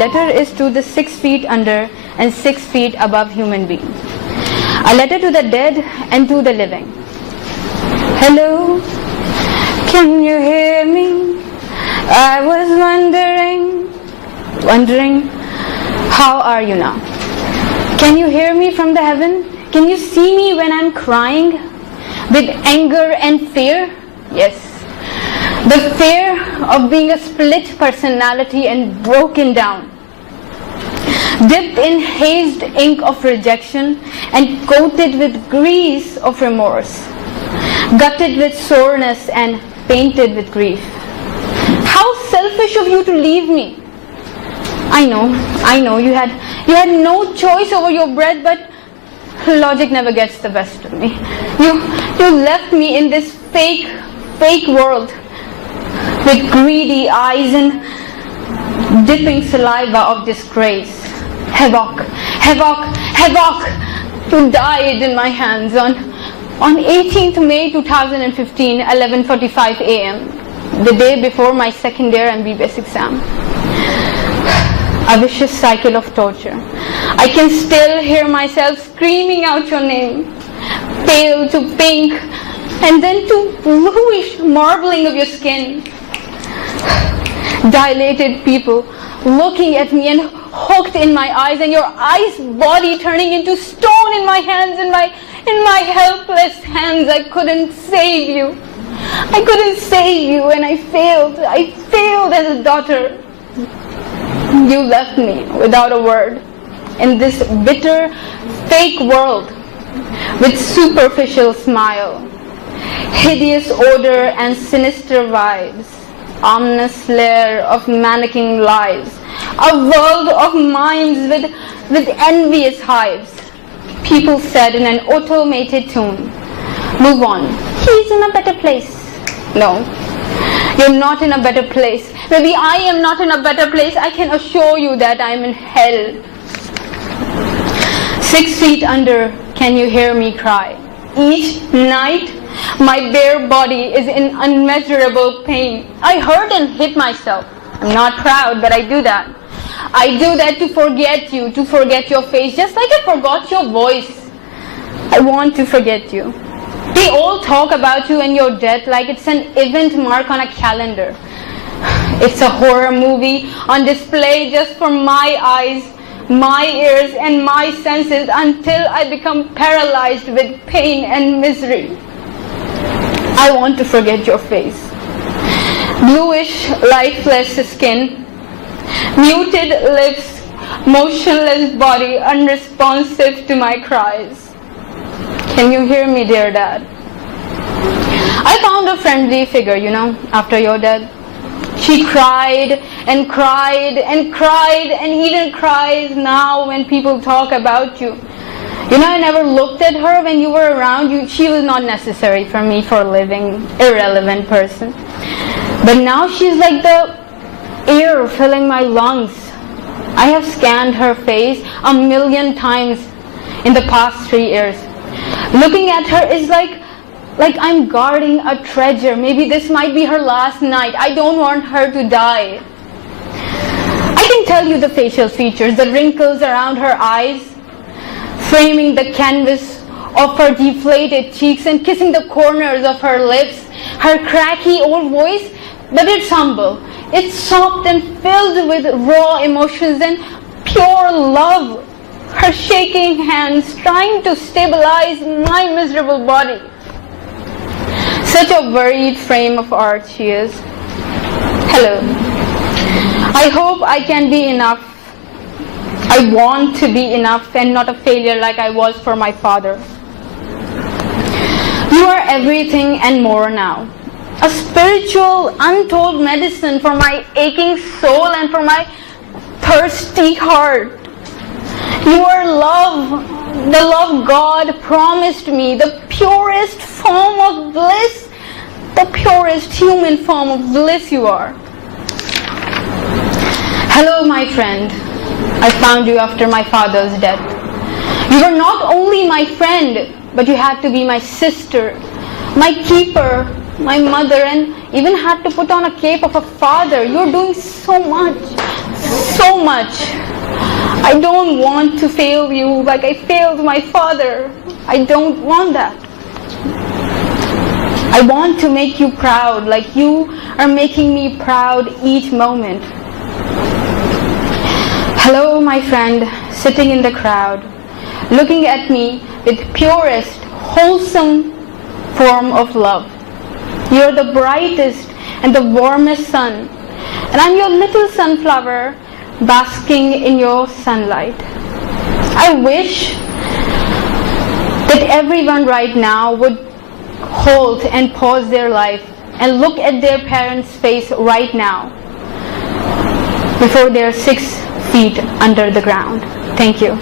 letter is to the 6 feet under and 6 feet above human being. A letter to the dead and to the living. Hello, can you hear me? I was wondering, how are you now? Can you hear me from the heaven? Can you see me when I'm crying with anger and fear? Yes. The fear of being a split personality and broken down, dipped in hazed ink of rejection and coated with grease of remorse, gutted with soreness and painted with grief. How selfish of you to leave me. I know, you had no choice over your breath, but logic never gets the best of me. You left me in this fake world with greedy eyes and dipping saliva of disgrace. Havoc, you died in my hands on 18th May 2015, 11:45 a.m., the day before my second year MBBS exam. A vicious cycle of torture. I can still hear myself screaming out your name, pale to pink, and then to bluish marbling of your skin. Dilated people looking at me and hooked in my eyes, and your ice body turning into stone in my hands, in my helpless hands. I couldn't save you, and I failed as a daughter. You left me without a word in this bitter, fake world with superficial smile, hideous odor and sinister vibes, ominous layer of mannequin lies, a world of minds with envious hives. People said in an automated tone, move on, he's in a better place. No, you're not in a better place. Maybe I am not in a better place. I can assure you that I'm in hell. 6 feet under, can you hear me cry? Each night, my bare body is in unmeasurable pain. I hurt and hit myself. I'm not proud, but I do that. I do that to forget you, to forget your face, just like I forgot your voice. I want to forget you. They all talk about you and your death like it's an event mark on a calendar. It's a horror movie on display just for my eyes, my ears, and my senses until I become paralyzed with pain and misery. I want to forget your face. Bluish, lifeless skin, muted lips, motionless body, unresponsive to my cries. Can you hear me, dear Dad? I found a friendly figure, after your death. She cried and cried and cried and even cries now when people talk about you. I never looked at her when you were around. She was not necessary for me for a living, irrelevant person. But now she's like the air filling my lungs. I have scanned her face 1,000,000 times in the past 3 years. Looking at her is like I'm guarding a treasure. Maybe this might be her last night. I don't want her to die. I can tell you the facial features, the wrinkles around her eyes, framing the canvas of her deflated cheeks and kissing the corners of her lips, her cracky old voice, but it's humble. It's soft and filled with raw emotions and pure love. Her shaking hands trying to stabilize my miserable body. Such a worried frame of art she is. Hello. I hope I can be enough. I want to be enough and not a failure like I was for my father. You are everything and more now. A spiritual, untold medicine for my aching soul and for my thirsty heart. You are love, the love God promised me, the purest form of bliss, the purest human form of bliss you are. Hello, my friend. I found you after my father's death. You were not only my friend, but you had to be my sister, my keeper, my mother, and even had to put on a cape of a father. You're doing so much so much. I don't want to fail you like I failed my father. I don't want that. I want to make you proud like you are making me proud each moment. Hello, my friend, sitting in the crowd, looking at me with purest, wholesome form of love. You're the brightest and the warmest sun, and I'm your little sunflower basking in your sunlight. I wish that everyone right now would halt and pause their life and look at their parents' face right now before they're 6 feet under the ground. Thank you.